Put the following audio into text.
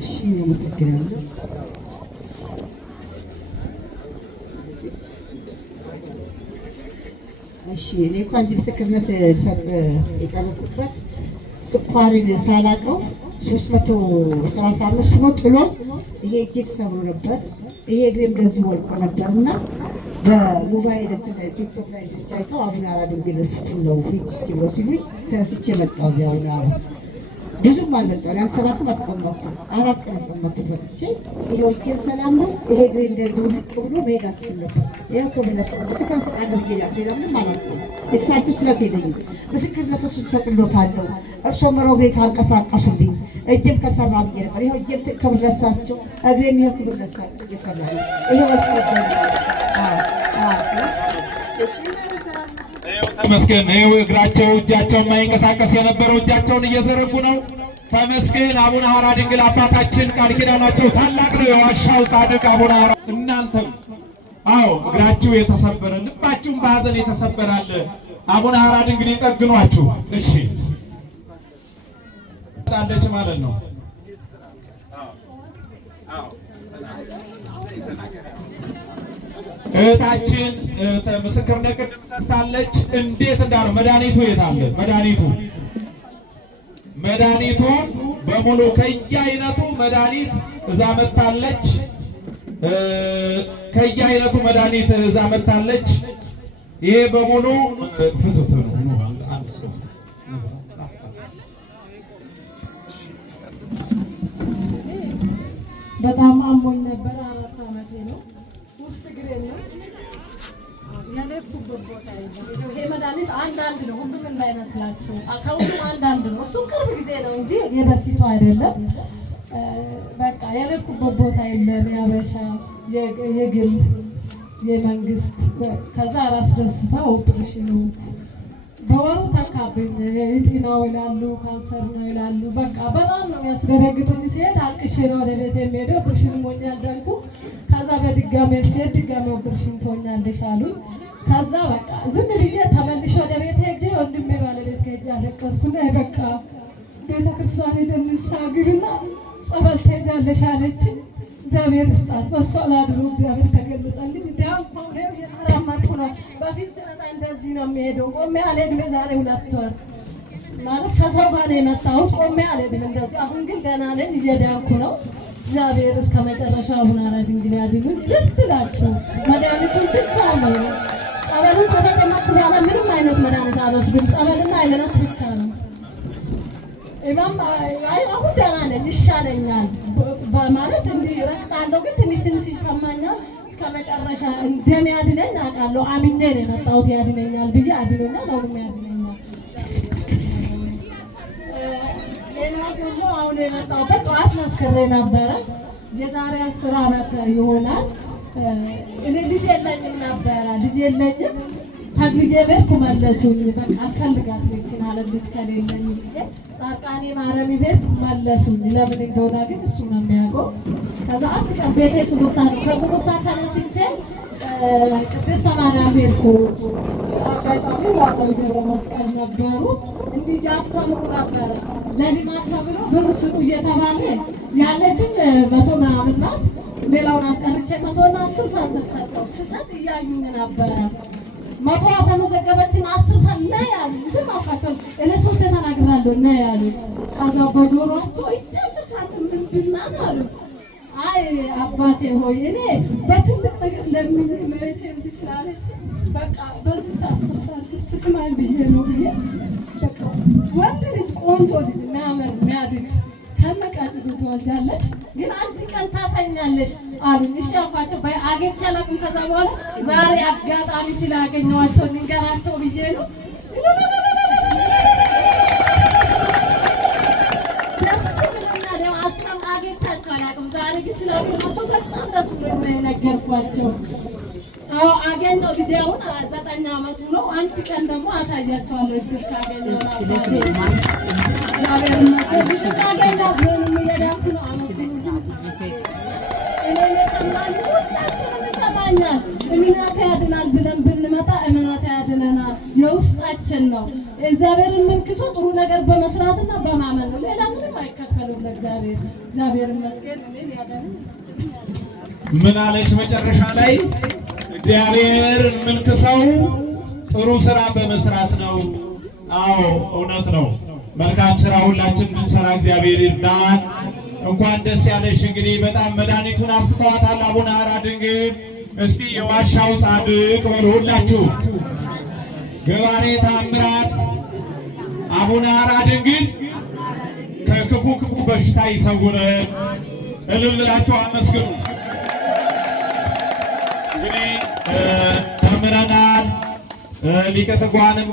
እሺ አመሰግናለሁ። እሺ እኔ እንኳን እዚህ ምስክርነት ሰጥ የቀረብኩበት ስኳርን ሳላውቀው 335 ነው ጥሎ ይሄ እጄ ተሰብሮ ነበር። ይሄ እግሬ እንደዚህ ወልቆ ነበርና በሞባይል ቲክቶክ ላይ አይተው አቡነ አራ ድንግል ፍቱን ነው ፊት እስኪ ብሎ ሲሉኝ ተነስቼ መጣሁ። እዚያ አቡነ አራ ብዙም አልመጣሁ። ያን 7 አስቀመጥኩ 4 ቀን አስቀመጥኩ። መጥቼ ይሄው እጄ ሰላም ነው። ይሄ እግሬ እንደዚህ ውልቅ ብሎ መሄድ አልችልም ነበር። ይሄው ከብለሽ ምስክርነት ይላል ለምን ማለት ነው የሳችሁ ስለተደኝ ምስክርነቶችን ሰጥሎታለሁ። እርሶ መረው ቤት አንቀሳቀሱልኝ እጄም ከሰራ ብዬ ነበር። ይሄው እጄም ከብለሳቸው እግሬም ይሄው ከብለሳቸው እየሰራ ነው። ይሄው ተመስገን። ይኸው እግራቸው እጃቸው የማይንቀሳቀስ የነበረው እጃቸውን እየዘረጉ ነው። ተመስገን። አቡነ ሐራ ድንግል አባታችን ቃል ኪዳናቸው ታላቅ ነው። የዋሻው ጻድቅ አቡነ ሐራ እናንተም እግራችሁ የተሰበረ ልባችሁም በሐዘን የተሰበራል አቡነ ሐራ ድንግል ይጠግኗችሁ። እሺ ታለች ማለት ነው። እህታችን ምስክርነት ቅድም ሰጥታለች። እንዴት እንዳለ መድኃኒቱ የት አለ? መድኃኒቱን በሙሉ ከየአይነቱ መድኃኒት እዛ መጣለች። ከየአይነቱ መድኃኒት እዛ መጣለች። ይሄ በሙሉ ፍቱት ነው። በጣም አሞኝ ነበር። 4 ዓመቴ ነው። ውስጥ እግሬ ነው ያለኩበት ቦታ የለም። ይሄ መድኃኒት አንዳንድ ነው፣ ሁሉም እንዳይመስላችሁ ከሁሉም አንዳንድ ነው። እሱም ቅርብ ጊዜ ነው እንጂ የበፊቱ አይደለም። በቃ ያለኩበት ቦታ የለም። ያበሻ የግል የመንግስት ከዛ ራስ ደስታ ኦፕሬሽን ነው። በወሩ ተካብኝ እጢ ነው ይላሉ፣ ካንሰር ነው ይላሉ። በቃ በጣም ነው ያስደረግጡኝ። ሲሄድ አልቅሼ ነው ወደ ቤት የሚሄደው። ኦፕሬሽን ሞኛል ዳንኩ። ከዛ በድጋሜ ሲሄድ ድጋሜ ኦፕሬሽን ትሆኛለሽ አሉኝ። ከዛ በቃ ዝም ብዬ ተመልሼ ወደ ቤት ሄጄ ወንድሜ ባለቤት ሄጄ አለቀስኩና በቃ ቤተክርስቲያን ሄደን ንስሐ ግቢና ጸበል ትሄጃለሽ አለችኝ። እግዚአብሔር ይስጣት። በሷ ላድሮ እግዚአብሔር ተገለጸልኝ። ዳንኩ ነው የተራመድኩ ነው። በፊት ስመጣ እንደዚህ ነው የሚሄደው። ቆሜ አልሄድም። ዛሬ 2 ወር ማለት ከሰው ጋር ነው የመጣሁት። ቆሜ አልሄድም እንደዚህ። አሁን ግን ደህና ነኝ፣ እየዳንኩ ነው። እግዚአብሔር እስከ መጨረሻ አቡነ ሐራ ድንግል ያድኑኝ። ልብ ብላችሁ መድኃኒቱን ብቻ ነው። ጸበሉን ከተጠመቅኩ በኋላ ምንም አይነት መድኃኒት አልወስድም። ጸበልና አይነት ብቻ ነው። አሁን ደህና ነኝ፣ ይሻለኛል በማለት እንዲህ እረግጣለሁ፣ ግን ትንሽ ይሰማኛል። እስከ መጨረሻ እንደሚያድነኝ አውቃለሁ። አምኜ ነው የመጣሁት። ያድነኛል ብዬ አድኖኛል። አሁንም ያድነኛል። ሌላው ደግሞ አሁን የመጣሁበት ጠዋት መስከሬ ነበረ። የዛሬ 10 ዓመት ይሆናል። እኔ ልጅ የለኝም ነበረ። ልጅ የለኝም። ታግዬ ቤት መለሱኝ። በቃ አልፈልጋት ልጅን አለ ልጅ ከሌለኝ ብዬ ጻድቃኔ ማረሚ ቤት መለሱኝ። ለምን እንደሆነ ግን እሱ ነው የሚያውቀው። ከዛ አንድ ቀን ቤቴ ሱሉልታ ነው። ከሱሉልታ ተነስቼ ቅድስት ማርያም ሄድኩ። አጋጣሚ ዋቀው ገብረ መስቀል ነበሩ። እንዲህ ያስተምሩ ነበረ። ለሊማት ተብሎ ብር ስጡ እየተባለ ያለችን 100 ምናምን ናት። ሌላውን አስቀርቼ 110 ሳንቲም ሰጠው። ስሰጥ እያዩኝ ነበረ። 100 ተመዘገበችን 10 ሰዓት ነው ያሉ። ዝም አፋቸው እኔ 3 ተናግራለሁ ነው ያሉ። ከዛ በጆሮአቸው እቺ 10 ሰዓት ምንድን ናት አሉ። አይ አባቴ ሆይ እኔ በትልቅ ነገር ለምን መሬቴን ብስላለች በቃ በዚች 10 ሰዓት ትስማኝ ብዬ ነው ብዬ በቃ ወንድ ልጅ ቆንጆ ልጅ የሚያምር የሚያድግ ከመቃጭ ትወልጃለሽ፣ ግን አንድ ቀን ታሳኛለሽ አሉኝ። እሺ አልኳቸው። አግኝቼ አላውቅም። ከዛ በኋላ ዛሬ አጋጣሚ ስላገኘኋቸው ንገራቸው ብዬ ነው። አግኝቻቸው አላውቅም። ዛሬ ግን ስላገኘኋቸው በጣም ደስ ብሎኝ ነው የነገርኳቸው። አዎ አገኘሁ። ልጄ አሁን 9 ዓመቱ ነው። አንድ ቀን ደግሞ አሳያቸዋለሁ። እዚህ ካገኘሁ እምነት ያድናል ብለን ብንመጣ እምነት ያድነናል። የውስጣችን ነው። እግዚአብሔርን የምንክሰው ጥሩ ነገር በመስራትና በማመን ነው። ሌላ ምንም አይከፈልም። ለእግዚአብሔር እግዚአብሔር ይመስገን። እኔን ያዳነ ምን አለች መጨረሻ ላይ? እግዚአብሔር የምንክሰው ጥሩ ስራ በመስራት ነው። አዎ እውነት ነው። መልካም ስራ ሁላችን እንድንሰራ እግዚአብሔር ይርዳን። እንኳን ደስ ያለሽ። እንግዲህ በጣም መድኃኒቱን አስተዋታል አቡነ ሐራ ድንግል። እስቲ የዋሻው ጻድቅ በሉ ሁላችሁ። ገባሬ ተአምራት አቡነ ሐራ ድንግል ከክፉ በሽታ ይሰውረን። እልል ብላችሁ አመስግኑ። እንግዲህ ተምረናል። ሊቀ ትጉሃንም